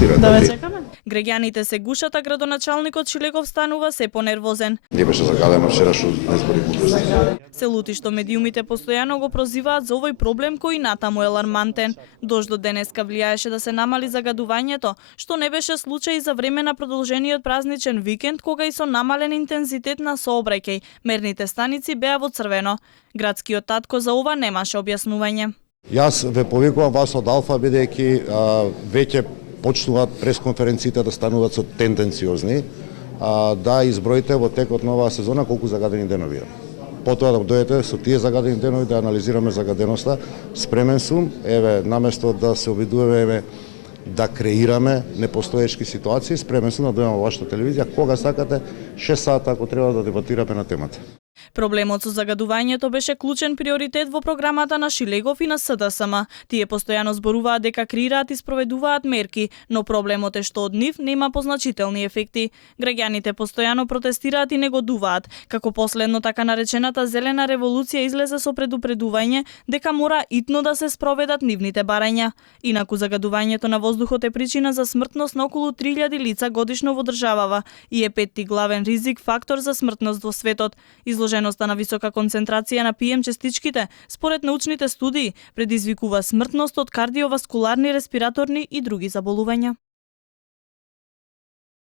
Да ве Дали чекаме. Граѓаните се гушат, а градоначалникот Шилегов станува се понервозен. не беше загадено вчерашно не збори глупости. Се лути што медиумите постојано го прозиваат за овој проблем кој натаму е алармантен. Дождот денеска влијаеше да се намали загадувањето, што не беше случај за време на продолжениот празничен викенд, кога и со намален интензитет на сообраќај, мерните станици беа во црвено. Градскиот татко за ова немаше објаснување. Јас ве повикувам вас од Алфа, бидејќи веќе почнуваат пресконференциите да стануваат со тенденциозни, да изброите во текот на оваа сезона колку загадени денови има. Потоа да дојдете со тие загадени денови да анализираме загаденоста. Спремен сум, еве, наместо да се обидуваме да креираме непостоечки ситуации, спремен сум да дојдам во вашата телевизија кога сакате, 6 сата ако треба да дебатираме на темата. Проблемот со загадувањето беше клучен приоритет во програмата на Шилегов и на СДСМ. Тие постојано зборуваат дека креираат и спроведуваат мерки, но проблемот е што од нив нема позначителни ефекти. Граѓаните постојано протестираат и негодуваат, како последно така наречената зелена револуција излезе со предупредување дека мора итно да се спроведат нивните барања. Инаку загадувањето на воздухот е причина за смртност на околу 3000 лица годишно во државава и е петти главен ризик фактор за смртност во светот. Изложеноста на висока концентрација на PM честичките, според научните студии, предизвикува смртност од кардиоваскуларни, респираторни и други заболувања.